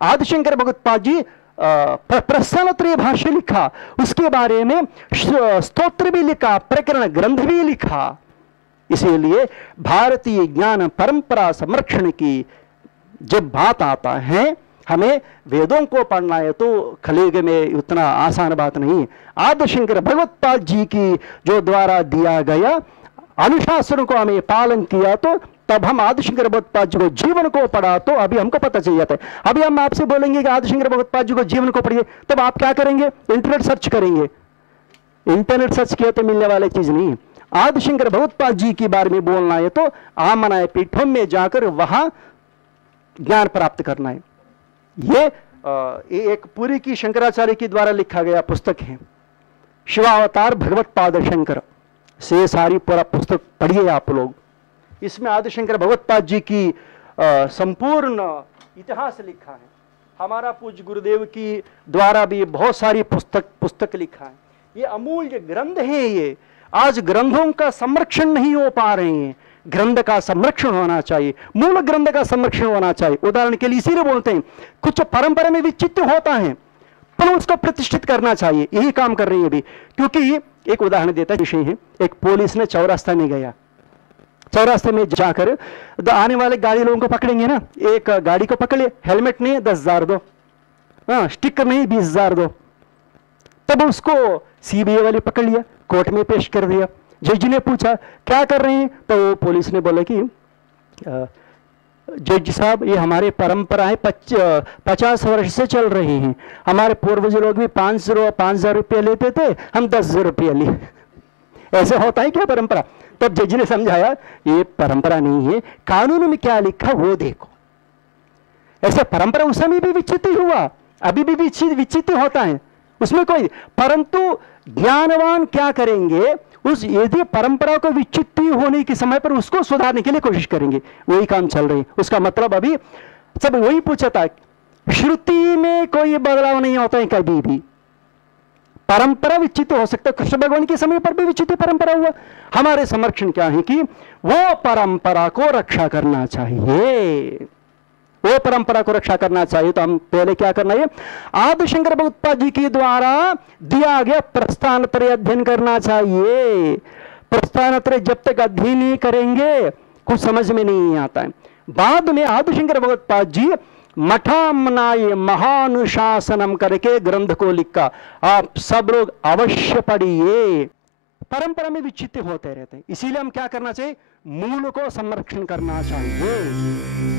आदिशंकर भगवत्पाद जी प्रस्थानत्रय भाष्य लिखा, उसके बारे में स्तोत्र भी लिखा, प्रकरण ग्रंथ भी लिखा। इसीलिए भारतीय ज्ञान परंपरा संरक्षण की जब बात आता है, हमें वेदों को पढ़ना है तो कलयुग में उतना आसान बात नहीं। आदिशंकर भगवत्पाद जी की जो द्वारा दिया गया अनुशासन को हमें पालन किया, तो तब हम आदिशंकर भगवत्पाद जी को जीवन को पढ़ा तो अभी हमको पता चल जाता है। अभी हम आपसे बोलेंगे कि आदिशंकर भगवत्पाद जी को जीवन को पढ़िए, तब आप क्या करेंगे? इंटरनेट सर्च करेंगे। इंटरनेट सर्च किया तो मिलने वाली चीज नहीं। आदिशंकर भगवत्पाद जी के बारे में बोलना है तो आमनाय पीठों में जाकर वहां ज्ञान प्राप्त करना है। ये एक पूरी की शंकराचार्य के द्वारा लिखा गया पुस्तक है, शिवावतार भगवत्पाद शंकर से सारी पूरा पुस्तक पढ़िए आप लोग। इसमें आदिशंकर भगवत्पाद जी की संपूर्ण इतिहास लिखा है। हमारा पूज्य गुरुदेव की द्वारा भी बहुत सारी पुस्तक लिखा है। ये अमूल्य ग्रंथ है। ये आज ग्रंथों का संरक्षण नहीं हो पा रहे हैं। ग्रंथ का संरक्षण होना चाहिए, मूल ग्रंथ का संरक्षण होना चाहिए। उदाहरण के लिए इसीलिए बोलते हैं कुछ परंपरा में विचित्र होता है पर उसको प्रतिष्ठित करना चाहिए। यही काम कर रही है अभी। क्योंकि एक उदाहरण देता विषय है, एक पुलिस ने चौरास्ता में गया, चौरास्ते में जाकर आने वाले गाड़ी लोगों को पकड़ेंगे ना, एक गाड़ी को पकड़ लिया, हेलमेट नहीं है 10,000 दो, हाँ स्टिकर नहीं 20,000 दो। तब उसको सीबीआई वाले पकड़ लिया, कोर्ट में पेश कर दिया। जज ने पूछा क्या कर रहे हैं, तो पुलिस ने बोला कि जज साहब ये हमारे परंपराएं 50 वर्ष से चल रही हैं। हमारे पूर्वज लोग भी 5,000 रुपया लेते थे, हम 10,000 रुपया लिए। ऐसे होता है क्या परंपरा? तब जज ने समझाया ये परंपरा नहीं है, कानून में क्या लिखा वो देखो। ऐसे परंपरा उस समय भी विचित्र हुआ, अभी भी विचित्र होता है, उसमें कोई। परंतु ज्ञानवान क्या करेंगे, उस यदि परंपरा को विचित्र होने के समय पर उसको सुधारने के लिए कोशिश करेंगे। वही काम चल रही है। उसका मतलब अभी सब वही पूछा था, श्रुति में कोई बदलाव नहीं होता है कभी भी। परंपरा विचित्र हो सकता है, कृष्ण भगवान के समय पर भी विचित्र परंपरा हुआ। हमारे संरक्षण क्या है कि वो परंपरा को रक्षा करना चाहिए, वो परंपरा को रक्षा करना चाहिए। तो हम पहले क्या करना है, आदिशंकर भगवत्पाद जी के द्वारा दिया गया प्रस्थानत्रय अध्ययन करना चाहिए। प्रस्थानत्रय जब तक अध्ययन नहीं करेंगे कुछ समझ में नहीं आता है। बाद में आदिशंकर भगवत्पाद जी मठामनाय महानुशासनम करके ग्रंथ को लिखा, आप सब लोग अवश्य पढ़िए। परंपरा में विचित्र होते रहते हैं, इसीलिए हम क्या करना चाहिए, मूल को संरक्षण करना चाहिए।